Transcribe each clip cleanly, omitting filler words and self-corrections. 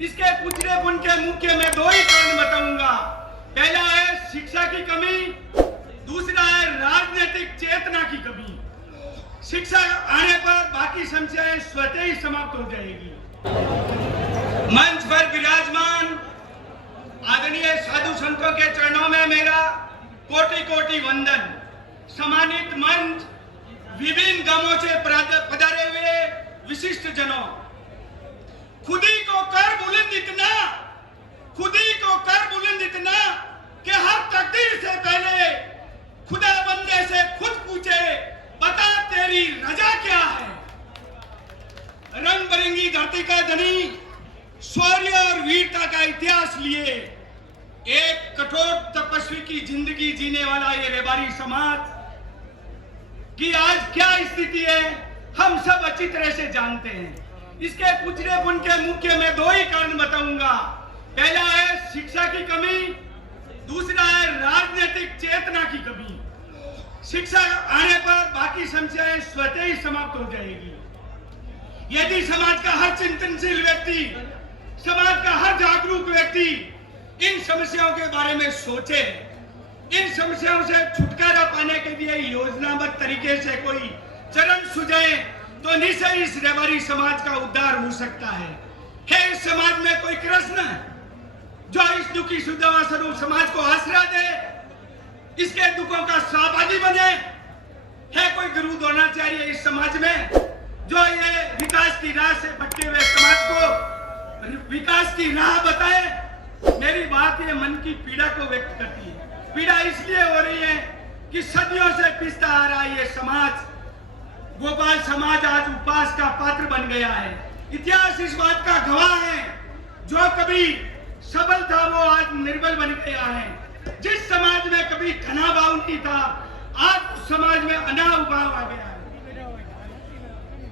इसके कुचलेपन के मुख्य मैं दो ही कारण बताऊंगा। पहला है शिक्षा की कमी, दूसरा है राजनीतिक चेतना की कमी। शिक्षा आने पर बाकी समस्याएं स्वतः ही समाप्त हो जाएगी। मंच पर विराजमान आदरणीय साधु संतों के चरणों में मेरा कोटि कोटि वंदन। सम्मानित मंच, विभिन्न गांवों से पधारे हुए विशिष्ट जनों, खुदी को कर बुलंद इतना, खुदी को कर बुलंद इतना कि हर तकदीर से पहले खुदा बंदे से खुद पूछे, बता तेरी रजा क्या है। रंग बिरंगी धरती का धनी, शौर्य और वीरता का इतिहास लिए एक कठोर तपस्वी की जिंदगी जीने वाला ये रेबारी समाज की आज क्या स्थिति है हम सब अच्छी तरह से जानते हैं। इसके कुचलेपन के मुख्य मैं दो ही कारण बताऊंगा। पहला है शिक्षा की कमी, दूसरा है राजनीतिक चेतना की कमी। शिक्षा आने पर बाकी समस्याएं स्वतः ही समाप्त हो जाएगी। यदि समाज का हर चिंतनशील व्यक्ति, समाज का हर जागरूक व्यक्ति इन समस्याओं के बारे में सोचे, इन समस्याओं से छुटकारा पाने के लिए योजनाबद्ध तरीके से कोई चरण सुझाए तो निश्चय इस रेबारी समाज का उद्धार हो सकता है। इस समाज में कोई कृष्ण जो इस दुखी सुधवा स्वरूप समाज को आसरा दे, इसके दुखों का सहभागी बने। है कोई गुरु द्रोणाचार्य इस समाज में जो ये विकास की राह से भटके हुए समाज को विकास की राह बताए। मेरी बात ये मन की पीड़ा को व्यक्त करती है। पीड़ा इसलिए हो रही है कि सदियों से पिसता आ रहा ये समाज, गोपाल समाज आज उपवास का पात्र बन गया है। इतिहास इस बात का गवाह है, जो कभी सबल था वो आज निर्बल बन गया है। जिस समाज में कभी घनाभाव नहीं था, आज उस समाज में अनाभाव आ गया है।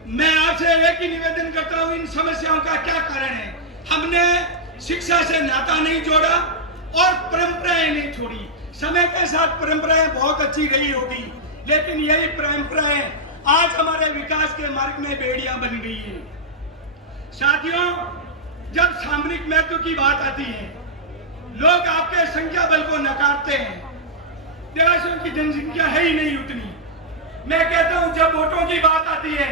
मैं आपसे एक ही निवेदन करता हूं, इन समस्याओं का क्या कारण है। हमने शिक्षा से नाता नहीं जोड़ा और परंपराएं नहीं छोड़ी। समय के साथ परंपराएं बहुत अच्छी रही होगी, लेकिन यही परंपराएं आज हमारे विकास के मार्ग में बेड़ियां बन गई है। साथियों, जब सामरिक महत्व की बात आती है, लोग आपके संख्या बल को नकारते हैं। देवासियों की जनसंख्या है ही नहीं उतनी। मैं कहता हूं, जब वोटों की बात आती है,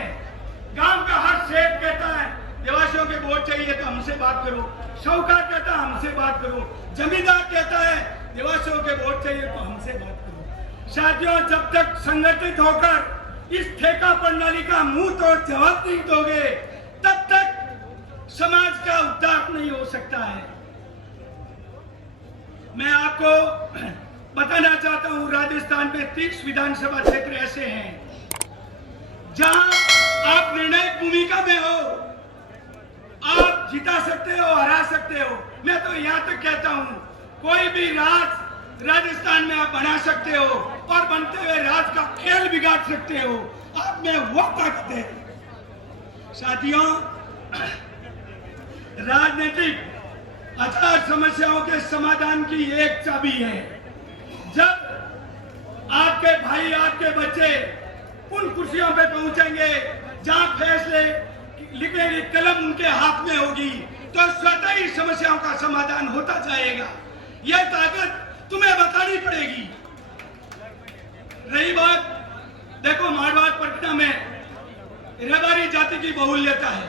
गांव का हर सेठ कहता है देवासियों के वोट चाहिए तो हमसे बात करो। साहूकार कहता है हमसे बात करो। जमींदार कहता है देवासियों के वोट चाहिए तो हमसे बात करो। साथियों, जब तक संगठित होकर इस ठेका प्रणाली का मुंह तोड़ जवाब नहीं दोगे, तब तक समाज का उद्धार नहीं हो सकता है। मैं आपको बताना चाहता हूं, राजस्थान में 30 विधानसभा क्षेत्र ऐसे हैं जहां आप निर्णायक भूमिका में हो। आप जिता सकते हो, हरा सकते हो। मैं तो यहां तक कहता हूं, कोई भी राज राजस्थान में आप बना सकते हो और बनते हुए राज का खेल बिगाड़ सकते हो। आप में वो ताकत है। साथियों, राजनीतिक आचार समस्याओं के समाधान की एक चाबी है। जब आपके भाई, आपके बच्चे उन कुर्सियों पे पहुंचेंगे जहां फैसले लिखेगी कलम उनके हाथ में होगी, तो स्वतः ही समस्याओं का समाधान होता जाएगा। यह ताकत तुम्हें बतानी पड़ेगी। रही बात, देखो मारवाड़ परगना में रेबारी जाति की बहुल्यता है।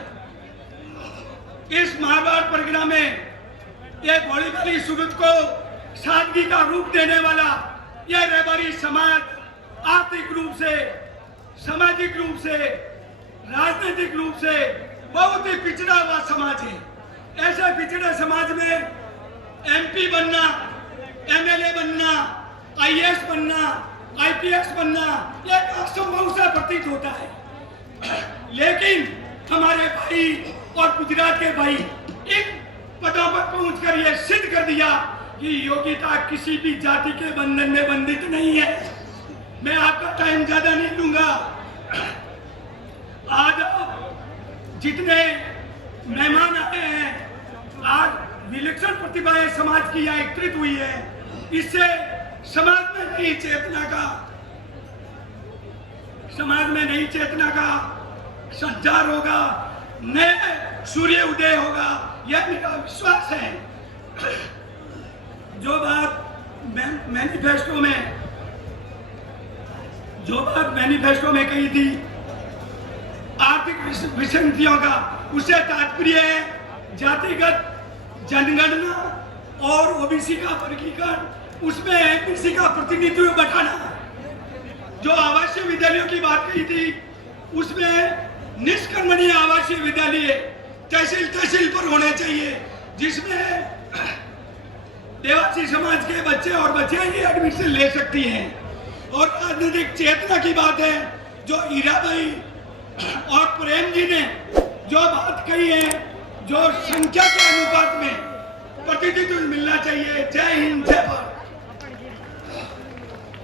इस मारवाड़ परगना में एक बड़ी बड़ी सूरत को सादगी का रूप देने वाला यह रेबारी समाज आर्थिक रूप से, सामाजिक रूप से, राजनीतिक रूप से बहुत ही पिछड़ा हुआ समाज है। ऐसे पिछड़े समाज में एमपी बनना, एमएलए बनना, आईएएस बनना, आईपीएस बनना एक असंभव सा प्रतीत होता है। लेकिन हमारे भाई और गुजरात के भाई इन पदों पर पहुंचकर यह सिद्ध कर दिया कि योग्यता किसी भी जाति के बंधन में बंधित नहीं है। मैं आपका टाइम ज्यादा नहीं दूंगा। आज जितने मेहमान आए हैं, आज विलक्षण प्रतिभाएं समाज की यहाँ एकत्रित हुई है। इससे समाज में नई चेतना का संचार होगा। नए सूर्य उदय होगा, यह मेरा विश्वास है। जो बात मैनिफेस्टो में कही थी आर्थिक विसंगतियों का, उससे तात्पर्य है जातिगत जनगणना और ओबीसी का वर्गीकरण, उसमें एमपीसी का प्रतिनिधित्व बढ़ाना। जो आवासीय विद्यालयों की बात कही थी उसमें निष्कर्मणीय आवासीय विद्यालय तहसील पर होने चाहिए, जिसमें देवासी समाज के बच्चे और बच्चियां ही एडमिशन ले सकती हैं। और राजनीतिक चेतना की बात है, जो हीराबाई और प्रेम जी ने जो बात कही है, जो संख्या के अनुपात में प्रतिनिधित्व मिलना चाहिए। जय हिंद, जय भारत।